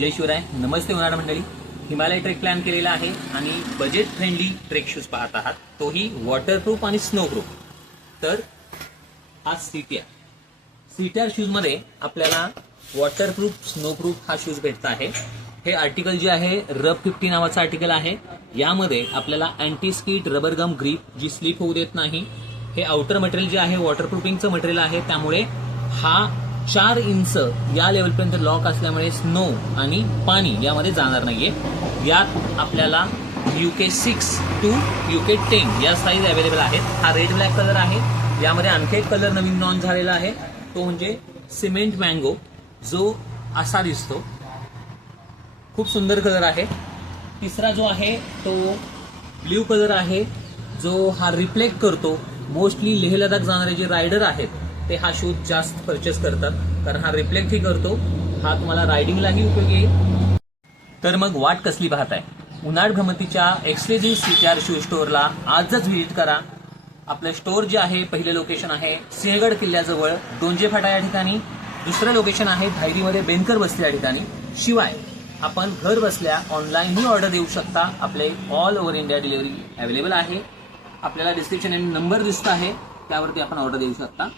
जय शिवराय, नमस्ते उन्हाळा मंडळी. Himalaya trek plan केलेला आहे आणि बजेट फ्रेंडली ट्रेक शूज पाहत आहात, तोही वॉटरप्रूफ आणि स्नोप्रूफ. तर हा सीटीआर शूजमध्ये आपल्याला वॉटरप्रूफ स्नोप्रूफ हा शूज भेटता आहे. हे आर्टिकल जे आहे रब 50 नावाचं आर्टिकल आहे. यामध्ये आपल्याला अँटी स्कीट रबर गम ग्रीप जी स्लिप होऊ देत नाही. हे आउटर मटेरियल जे आहे वॉटरप्रूफिंगचं मटेरियल आहे, त्यामुळे हा 4 इंच या लेवलपर्यंत लॉक असल्यामुळे स्नो आणि पाणी यामध्ये जाणार नाहीये. यात आपल्याला UK6 to UK10 या साईज अवेलेबल आहेत. हा रेड ब्लॅक कलर आहे. यामध्ये आणखी एक कलर नवीन लॉन्च झालेला आहे, तो म्हणजे सिमेंट मँगो, जो असा दिसतो. खूप सुंदर कलर आहे. तिसरा जो आहे तो ब्ल्यू कलर आहे, जो हा रिफ्लेक्ट करतो. मोस्टली लेह लडाख जाणारे जे रायडर आहेत ते हा शूज जास्त परचेस करतात, कारण हा रिफ्लेक्टही करतो. हा तुम्हाला रायडिंगलाही उपयोगी येईल. तर मग वाट कसली पाहताय? उन्हाळ भ्रमंतीच्या एक्सक्लुझिव्ह सीटीआर शूज स्टोअरला आजच व्हिजिट करा. आपलं स्टोअर जे आहे, पहिले लोकेशन आहे सिंहगड किल्ल्याजवळ दोंजे फाटा या ठिकाणी. दुसरं लोकेशन आहे धायरीमध्ये बेनकर बस्ती या ठिकाणी. शिवाय आपण घर बसल्या ऑनलाईनही ऑर्डर देऊ शकता. आपले all over India delivery available आहे. आपल्याला डिस्क्रिप्शन नंबर दिसत आहे, त्यावरती आपण ऑर्डर देऊ शकता.